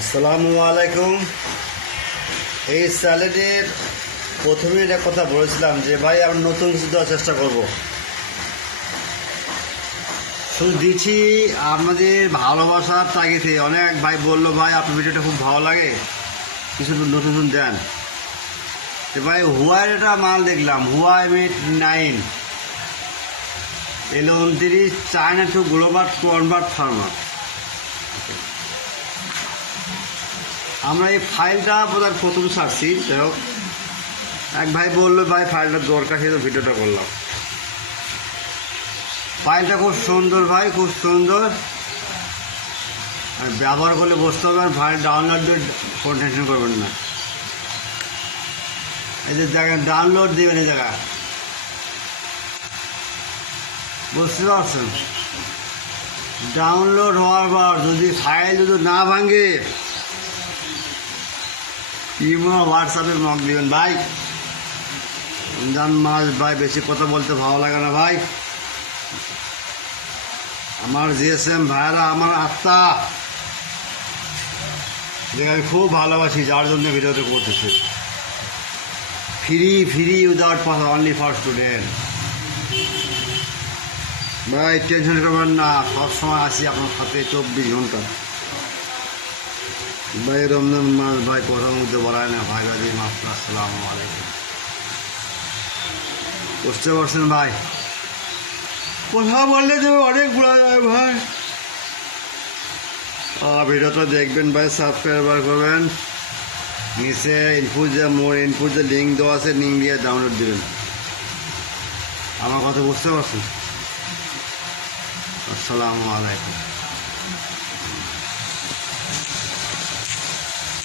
আসসালামু আলাইকুম। এই স্যালাডের প্রথমে একটা কথা বলেছিলাম যে ভাই আমি নতুন কিছু দেওয়ার চেষ্টা করব। শুধু দিচ্ছি আমাদের ভালোবাসার তাগিদে। অনেক ভাই বললো ভাই আপনার ভিডিওটা খুব ভালো লাগে, কিছু নতুন নতুন দেন। তো ভাই হুয়াইয়ের একটা মাল দেখলাম, Huawei MHA-9 L29 China to global convert firmware. আমরা এই ফাইলটা বোধহয় প্রথম ছাড়ছি, যাই হোক এক ভাই বললো ভাই ফাইলটা দরকার, সেই ভিডিওটা করলাম। ফাইলটা খুব সুন্দর ভাই, খুব সুন্দর, ব্যবহার করলে বুঝতে পারবেন। ফাইল ডাউনলোড দিয়ে কোনো টেনশন করবেন না। এই যে দেখেন ডাউনলোড দিবেন, এই জায়গা বুঝতে পারছেন। ডাউনলোড হওয়ার পর যদি ফাইল যদি না ভাঙে ইমো হোয়াটসঅ্যাপে নক দিবেন ভাই। রমজান মাস ভাই, বেশি কথা বলতে ভালো লাগে না ভাই। আমার জিএসএম ভাইরা আমার আত্মা, যে আমি খুব ভালোবাসি, যার জন্য ভিডিওতে করতেছে। ফ্রি উইদাউট পয়সা, অনলি ফর স্টুডেন্ট। ভাই টেনশন করবেন না, সবসময় আসি আপনার সাথে 24 ঘন্টা। ভাই রমজান মাস ভাই কথার মধ্যে বলায় না ভাই। ভাই মাস আসসালামু আলাইকুম। বুঝতে পারছেন ভাই, কথা বললে যে অনেক বলা যায় ভাই। ভিডিওটা দেখবেন ভাই, সাবস্ক্রাইবার করবেন। নিচে মোর ইনপুট যে লিঙ্ক দেওয়া আছে, লিঙ্ক দিয়ে ডাউনলোড দেবেন। আমার কথা বুঝতে পারছেন? আসসালামু আলাইকুম।